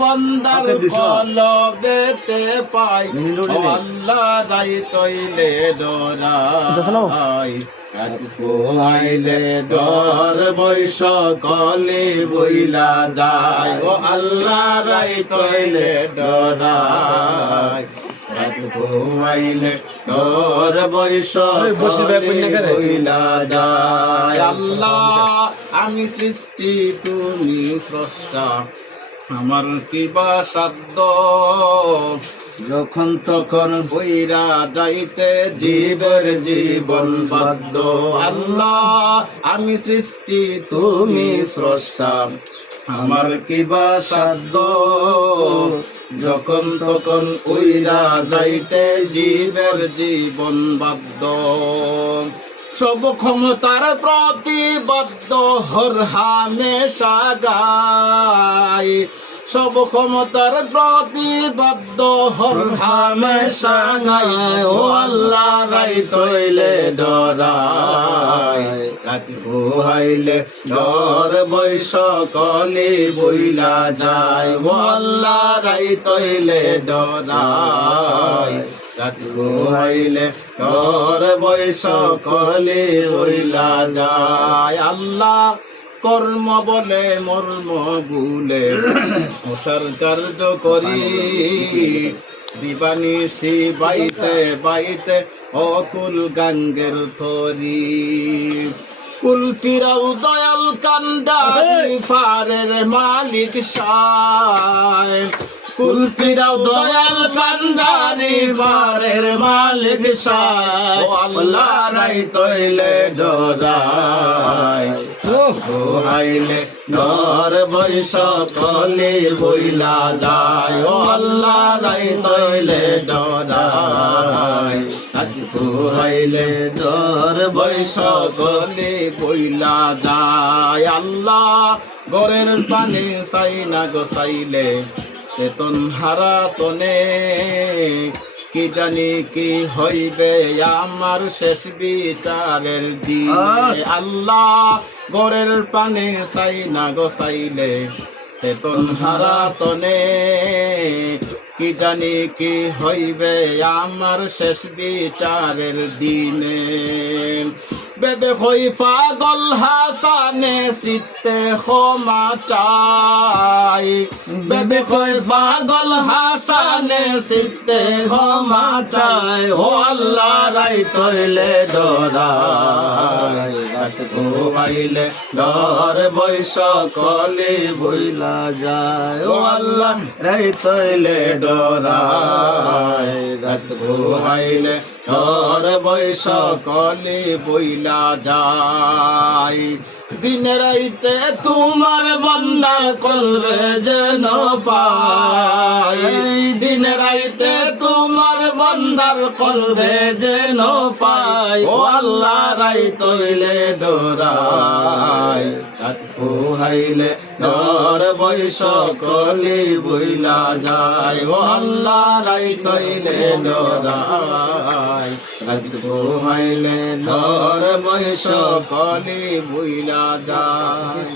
বন্দার কলবেতে পাই আল্লাহ রাই তৈলে ডরাই আইলে ডর বৈশ কলে বইলা যায় ও আল্লাহ রাই তৈলে ডরাই আইলে ডর বৈশ বইলা যায় আল্লাহ আমি সৃষ্টি তুমি স্রষ্টা আমার কি বা সাধ্য যখন তখন বইরা যাইতে জীবের জীবন বাধ্য আল্লাহ আমি সৃষ্টি তুমি স্রষ্টা আমার কি বা সাধ্য যখন তখন উইরা যাইতে জীবের জীবন বাধ্য সব ক্ষমতার প্রতিবদ্ধ হর হামেশা গায় সব ক্ষমতার প্রতিবদ্ধ হর হামেশা গায় ও আল্লাহ রাই তৈলে ডরাই রাতি ফুহাইলে ডর বৈশ কলি বইলা যায় ও আল্লাহ রাই তৈলে ডরাই রাতি ফুহাইলে ডর বৈশ কলি বইলা যায় আল্লাহ কর্ম বলে মর্ম ভুলে ওষার কার্য করি দিবানিশি বাইতে বাইতে অকুল গাঙ্গের থরি কুল ফিরাও দয়াল কান্ডারি ফারের মালিক সায় কুল ফিরাও দয়াল কান্ডারি ফারের মালিক সায় ও আল্লাহ রাই তৈলে ডরাই হাইলে ডর বৈশ কলে বইলা যায় ও আল্লাহ রাই তৈলে ডরাই হাইলে ডর বৈশ কলে বইলা যায় আল্লাহ গরের পানি চাই না গোসাইলে চেতন হারা তনে কি জানি কি হইবে আমার শেষ বিচারের দিনে আল্লাহ গড়ের পানে চাই না গোসাইলে চেতন হারা তনে কি জানি কি হইবে আমার শেষ বিচারের দিনে বেবে হই পাগল হাসানে সিতে ক্ষমা চাই বেবে হই পাগল হাসানে সিতে ক্ষমা চাই ও আল্লাহ রাই তৈলে ডরাই ও আইলে ডর বৈশ কলে বইলা যায় ও আল্লাহ রাই তৈলে ডরাই ও আইলে ডর বৈশ কলে বইলা যায় দিন রাইতে তোমার বন্দা করবে যেন পাই দিন রাইতে তোমার বন্দার করবে যেন পাই ও আল্লাহ রাই তৈলে ডরাই ফুহাইলে ডর বৈশ কলি বইলা যায় ও আল্লাহ রাই তৈলে ডরাই ফুহাইলে ডর বৈশ কলি বইলা যায়